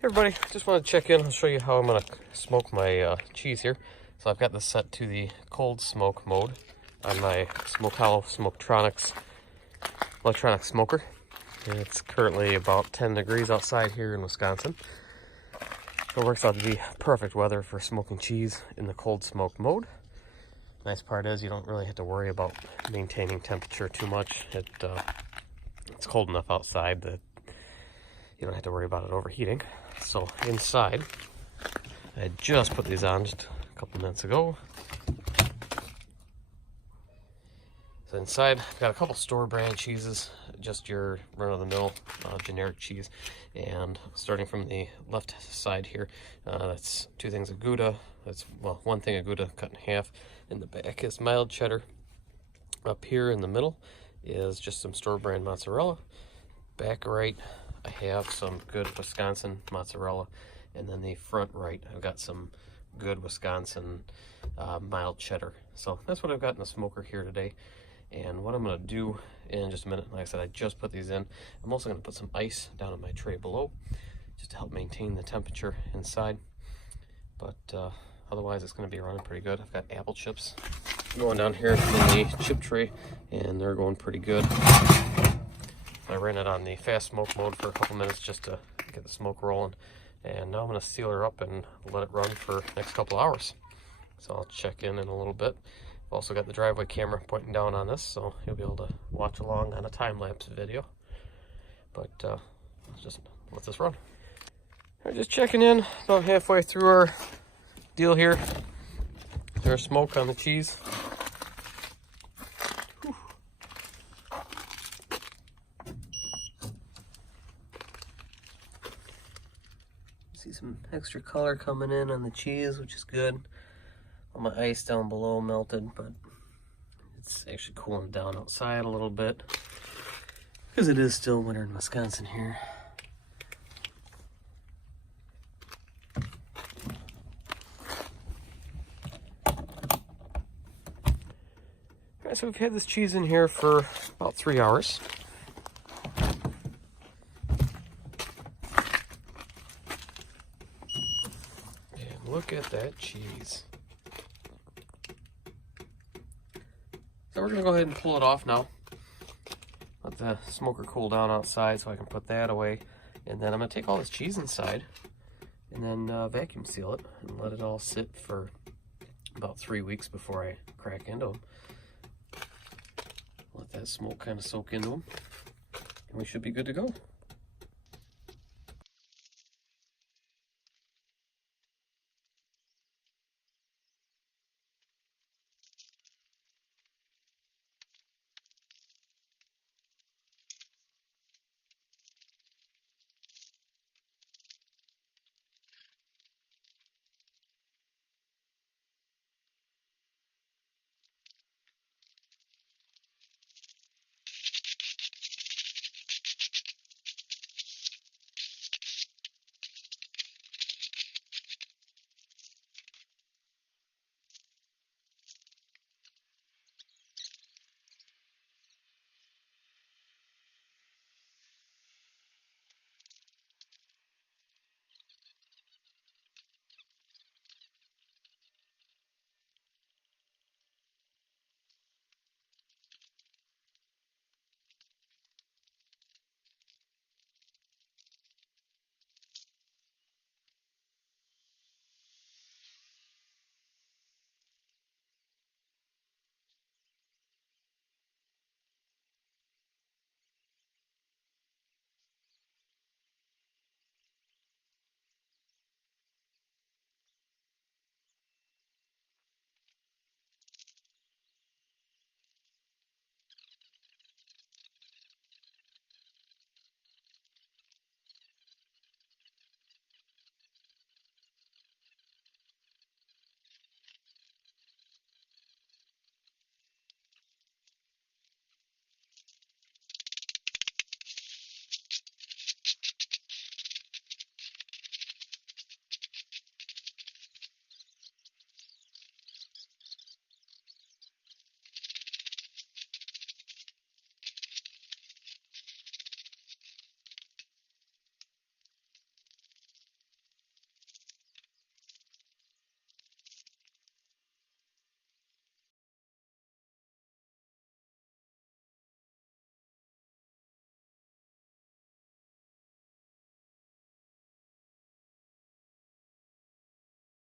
Everybody, just want to check in and show you how I'm going to smoke my cheese here. So I've got this set to the cold smoke mode on my Smoke Hollow Smoketronics electronic smoker. And it's currently about 10 degrees outside here in Wisconsin. So it works out to be perfect weather for smoking cheese in the cold smoke mode. Nice part is you don't really have to worry about maintaining temperature too much. It's cold enough outside that you don't have to worry about it overheating. So inside, I just put these on just a couple minutes ago. So inside, I've got a couple store brand cheeses, just your run-of-the-mill generic cheese. And starting from the left side here, that's 2 things of Gouda. That's, well, 1 thing of Gouda cut in half. In the back is mild cheddar. Up here in the middle is just some store brand mozzarella. Back right, I have some good Wisconsin mozzarella. And then the front right, I've got some good Wisconsin mild cheddar. So that's what I've got in the smoker here today. And what I'm going to do in just a minute, like I said, I just put these in. I'm also going to put some ice down in my tray below just to help maintain the temperature inside. But otherwise, it's going to be running pretty good. I've got apple chips going down here in the chip tray, and they're going pretty good. I ran it on the fast smoke mode for a couple minutes just to get the smoke rolling. And now I'm going to seal her up and let it run for the next couple hours. So I'll check in a little bit. I've also got the driveway camera pointing down on this, so you'll be able to watch along on a time-lapse video. But let's just let this run. We're just checking in about halfway through our deal here. There's smoke on the cheese. Whew. See some extra color coming in on the cheese, which is good. All my ice down below melted, but it's actually cooling down outside a little bit because it is still winter in Wisconsin here. Alright, so we've had this cheese in here for about 3 hours. And look at that cheese. So we're going to go ahead and pull it off now. Let the smoker cool down outside so I can put that away. And then I'm going to take all this cheese inside and then vacuum seal it and let it all sit for about 3 weeks before I crack into them. Let that smoke kind of soak into them. And we should be good to go.